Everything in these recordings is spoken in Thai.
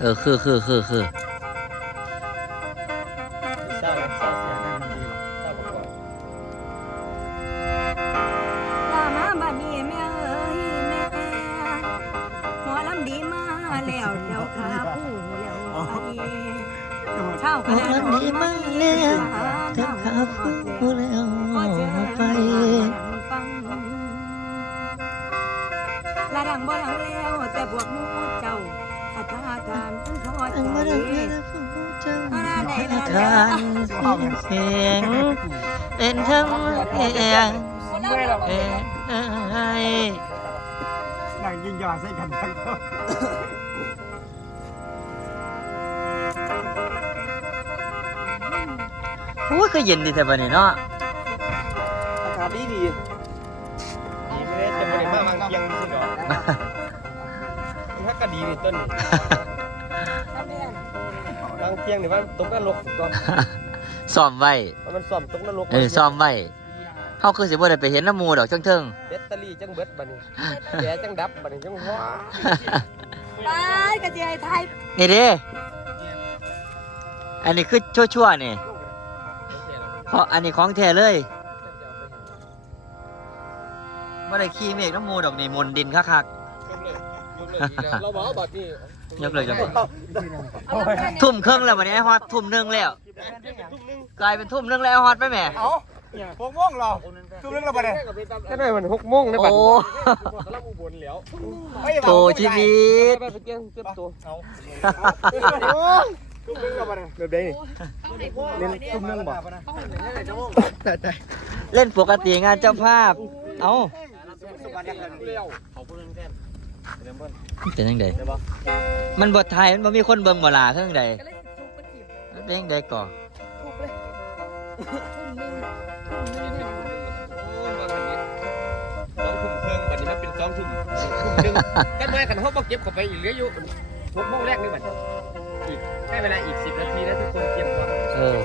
เออคือคือคือคือเศร้าเศร้าเสียนั่นดีเศร้าก่อนลามาบัดนี้แม่เอ้ยแม่หมอลำดีมาแล้วเดี๋ยวขาผู้แล้วไปเช้าหมอลำดีมาแล้วเธอขาฟูแล้วไปฟังลาดังบ่ดังแล้วแต่พวกหมูเจ้า อาทาทานท่านพอใจอังมาดังแล้วฟูเจ้าทานเสียงเป็นทั้งเอียงเมื่อยแล้วเอ้ยนั่งยิงยาใส่กันทั้งคนโอ้ยก็เย็นดีแต่บัดนี้เนาะอากาศดีดีดีไม่ได้จะไม่ได้มาบางเพียงนี่สิเหรอถ้าก็ ดีนี่ต้นบางเพียงนี่ว่าตกนรกก็ซ้อมไว้มันซ่อมตกนรกเออซ้อมไว้เฮาคือสิบ่ได้ไปเห็นน้ำหมูดอกเทิงแบตเตอรี่จังเบิดบัดนี้แย่จังดับบัดนี้จังว้าไปกระเจียไทยๆนี่เด้อันนี้คือชั่วๆนี่เพราะอันนี้ของแท้เลยบ่ได้ขี้เมฆน้ำหมูดอกนี่มนต์ดินคัก เราบอกบัดนี้ๆยกเลยยกเลยทุ่มครึ่งแล้วบัดนี้ไอ้ฮอดทุ่มหนึงแล้วกลายเป็นทุ่มหนึงแล้วไอ้ฮอดไปแหม่เอาหกโมงเหรอทุ่มนึงเราไปเลยก็ได้มันหกโมงนะบัดโอ้เราอุบลแล้วโตชีวิตไปไปเตียงเก็บตัวเอาทุ่มนึงเราไปเลยแบบนี้เล่นทุ่มนึงบ่เล่นปกติงานเจ้าภาพ เอ้า เขาพูดเรื่องแค่เป็นยังไงเดี๋ยวบ่มันบทไทยมันบ่มีคนเบิ่งบ่ล่ะคือจังใดมันเป็นยังไงก่อสองทุ่มครึ่งบัดนี้มันเป็นสองทุ่มทุ่มหนึ่งกันมากันเขาบอกเก็บเข้าไปอยู่เหลืออยู่หกโมงแรกนี่บัดอีกให้เวลาอีกสิบนาทีแล้วทุกคนเตรียมตัวเออ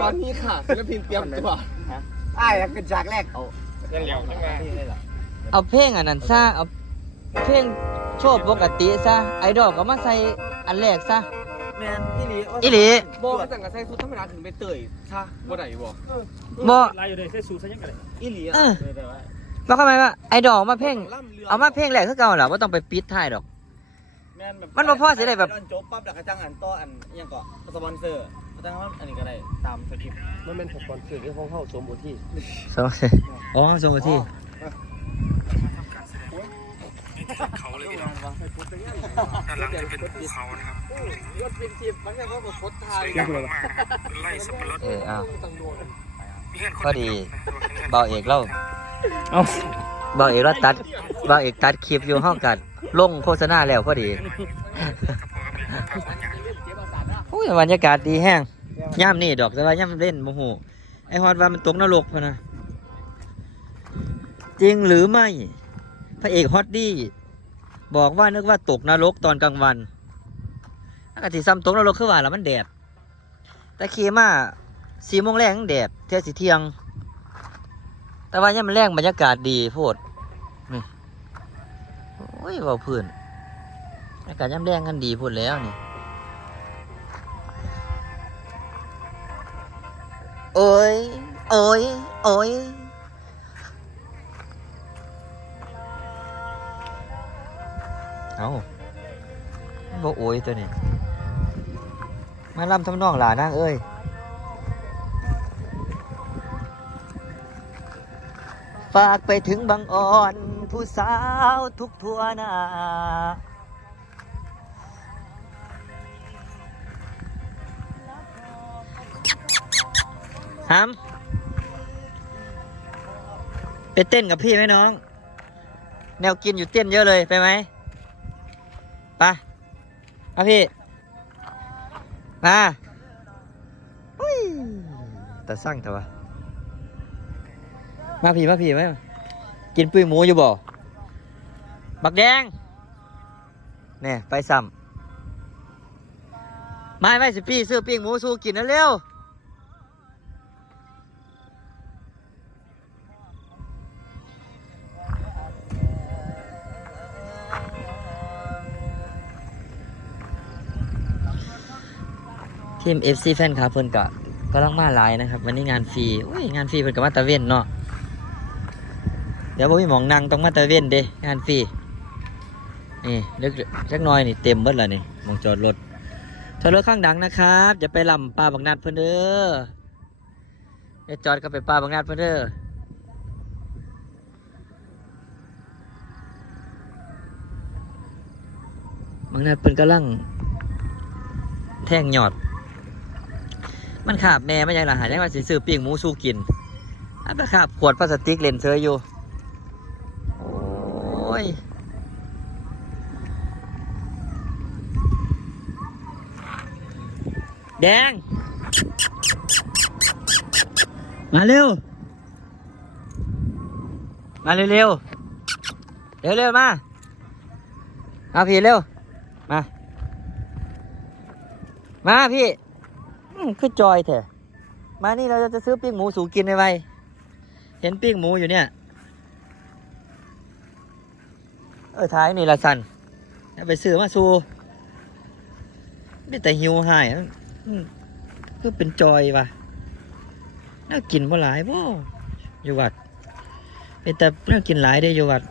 ตอนนี้ค่ะศิลปินเตรียมตัวอ้ายเป็นฉากแรกเอายังเหลียวทั้งงาน เอาเพลงอันนั้นซะเอาเพลงโชว์ปกติซะไอดอลก็มาใส่อันแรกซะ แมนอีหลีอีหลี บ่ก็สั่งกับใส่ชุดธรรมดาถึงไปเตยซะบ่ได้บ่บ่ลายอยู่เลยใส่สูทใส่ยังไงเลยอีหลีเออว่าเข้าใจว่าไอดอลมาเพลงเอามาเพลงแรกคือเก่าล่ะบ่ต้องไปปิดท้ายดอกมันบ่พอสิได้แบบโจบปั๊บแล้วก็จังอันต่ออันอิหยังก็สปอนเซอร์ก็จังว่าอันนี้ก็ได้ตามสคริปต์มันเป็นสปอนเซอร์ที่ของเฮาสมบูรณ์ที่ สองอ๋อสองนาที เขาเลยพี่น้องด้านหลังจะเป็นภูเขานะครับยศเป็นชีพมันแค่ว่าบ่พดทายสวยงามมากๆนะครับเป็นไร่สับปะรดเออเอาต้องโดนมีเพื่อนคนพอหนึ่ดีงนะเบาเอกเล่าเอาเบาเอกเราตัดเบาเอกตัดคลิปอยู่ห้องกันลงโฆษณาแล้วพอดีอุ้ยบรรยากาศดีแห้งย่ามนี่ดอกแต่ว่าย่ามเล่นโมโหไอฮอดว่ามันตกนรกพะนะจริงหรือไม่พ ระเอกฮอตดี้บอกว่านึกว่าตกนรกตอนกลางวันอากาศที่ซ้ำตกนรกคือว่าแล้วมันแดด แต่ขี่มาสี่โมงแรงแดดเที่ยสิเที่ยง แต่ว่าย่ามมันแรงบรรยากาศดีโพดนี่โอ้ยเบาพื้นอากาศย่ามแรงกันดีพูดแล้วนี่ โอ้ย โอ้ย โอ้ย เอาบ่โอยตัวนี้ มาลำทำนองหลานางเอ้ยฝากไปถึงบางอ่อน ผู้สาวทุกทั่วหน้าฮัมไปเต้นกับพี่ไหมน้อง แนวกินอยู่เต้นเยอะเลยไปไหม ไปมาพี่มาอุ้ยแต่สั่งเถอะวะมาพี่มาพี่ไหมกินปุ้ยหมูอยู่บ่บักแดงเนี่ยไปซ้ำไม่ไม่สิพี่ซื้อปิ้งหมูสู้กินนะเร็ว ทีม FC แฟนคลับเพิ่นก็กำลังมาหลายนะครับ วันนี้งานฟรีอุ้ยงานฟรีเพิ่นก็มาตะเวนเนาะเดี๋ยวบ่มีหมองนั่งต้องมาตะเวนเด้งานฟรีนี่เล็กเล็กน้อยนี่เต็มเบิดแล้วนี่มองจอดรถจอดรถข้างดังนะครับอย่าไปลำปลาบักนัดเพิ่นเด้ออย่าจอดก็ไปปลาบักนัดเพิ่นเด้อบางนัดเป็นกำลังแท่งหยอด มันขาบแม่ไม่ใช่หรอหาได้ว่าสิซื้อปิ้งหมูสู้กินอันไปขาบขวดพลาสติกเลนเซอร์อยู่ โอ้ยแดง มาเร็ว มาเร็วเร็วเร็วเร็วมามาพี่เร็ว มา มาพี่ คือจอยแท้มานี่เราจะซื้อปิ้งหมูสูกินในไวเห็นปิ้งหมูอยู่เนี่ย เออท้ายนี่ละสันไปซื้อมาสูไม่แต่หิวหายคือเป็นจอยว่ะน่ากินบ่หลายบ่อยู่วัดเป็นแต่น่ากินหลายได้ออยู่วัด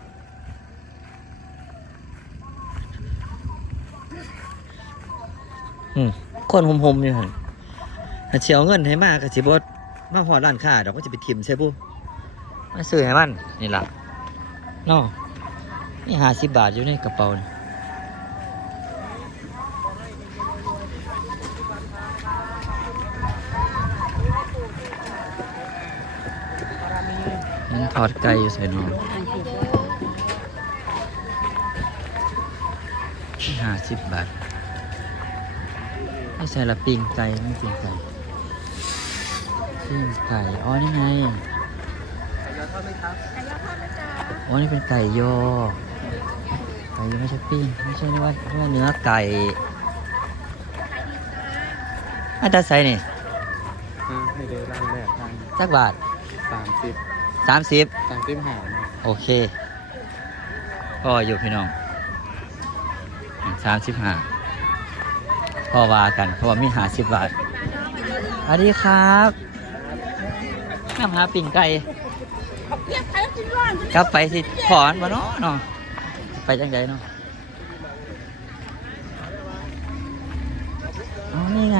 อืมคนหมๆอยู่หัน ถ้าสิเชียวเงินให้มากก็สิบมาหอดร้านค้าดอกก็จะไปทิมใช่ปุ๊มาซื้อให้มันนี่ล่ะเนาะนี่ห้าสิบบาทอยู่ในกระเป๋านี่ยังทอดไก่อยู่ใส่นอนห้าสิบบาทไม่ใช่ละปิ้งไก่ไม่ปิ้งไก่ ปิ้งไก่ อ๋อ นี่ไงอ๋อ นี่เป็นไก่ยอ ไก่ยอไม่ใช่ปิ้ง ไม่ใช่นี่ว่านี่ว่าเนื้อไก่อาตาใส่นี่ให้เดินร่างแรกทางสักบาทสามสิบสามสิบสามสิบห้าโอเค ก็อยู่พี่น้องสามสิบห้าพ่อว่ากัน เพราะว่ามีหาสิบบาทสวัสดีครับ น้ำหาปิ่งไก่กลับไปสิถอนมาเนาะเนาะไปจังไดเนาะอ๋อนี่ไง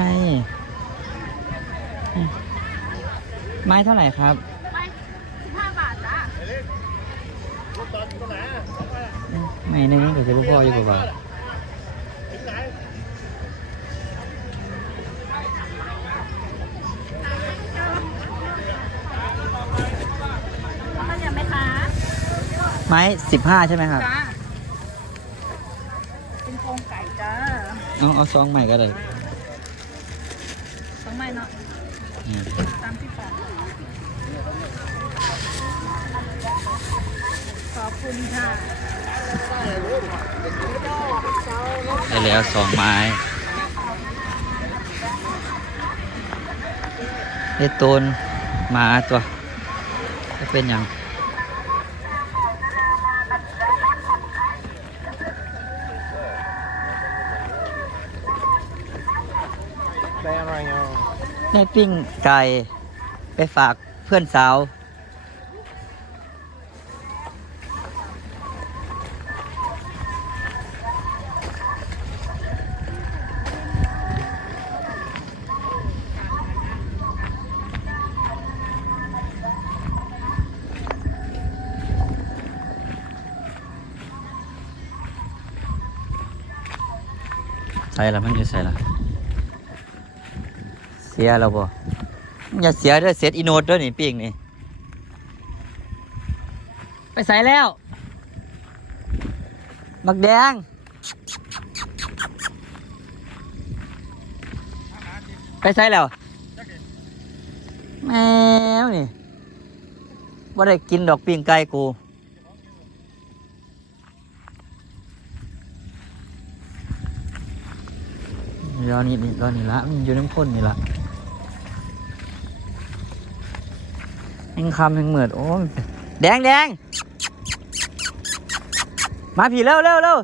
ไม้เท่าไหร่ครับไม่นึงเดี๋ยวจะพ่ออยู่กว่า ไม้สิบห้าใช่ไหมครับ จ้าเป็นโครงไก่จ้าเอาเอาซองใหม่ก็ได้ต้องไม่เนาะอืมตามที่บอกขอบคุณค่ะได้แล้วสองไม้ได้ตูนหมาตัวจะเป็นอย่าง ได้อะไรเงาได้ปิ้งไก่ไปฝากเพื่อนสาว ใส่ละมันจะใส่ละ เสียแล้วบ่อย่าเสียเด้อเสร็จอีโนดเด้อนี่ปิ้งนี่ ไปใส่แล้วบักแดงไปใส่แล้วแมวนี่ว่าได้กินดอกปิ้งไก่กูรอนนี่รอนี่ละมันอยู่น้ำข้นนี่ละ แหงคำแหงเหมือดโอ้ยแดงแดงมาผีเร็วเร็วเร็ว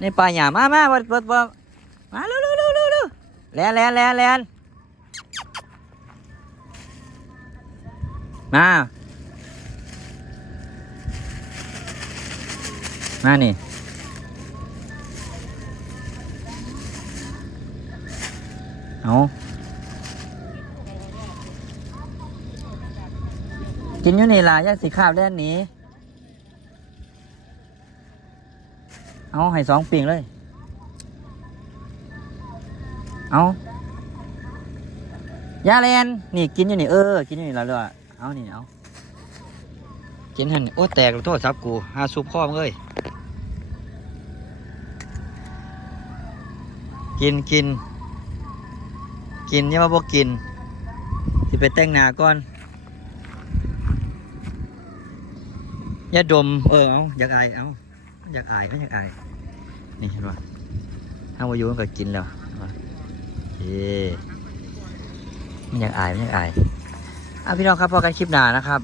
ในป่าหยามามาบดบดบดมาเร็วเร็วเร็วเร็วเร็วแลนแลนแลนแลนมา มานี่เอา กินอยู่นี่ล่ะย่าสีข้าวแล่นหนี้เอาให้สองปิ่งเลย เอายาแลนนี่กินอยู่นี่เออ กินอยู่นี่แล้วเลยเอานี่เอากินหันโอ้แตกโทษซับกูหาซุปข้อมเอ้ยกินกิน กินยังมาบอกกินที่ไปแต่งหนาก่อน ย่าดม เออเอาอยากอายเอาอยากอายก็อยากอายนี่เห็นป่ะถ้ามาอยู่มันก็กินแล้วเห็นปะเย้ไม่อยากอายไม่อยากอายอะพี่น้องครับพอกันคลิปหน้านะครับ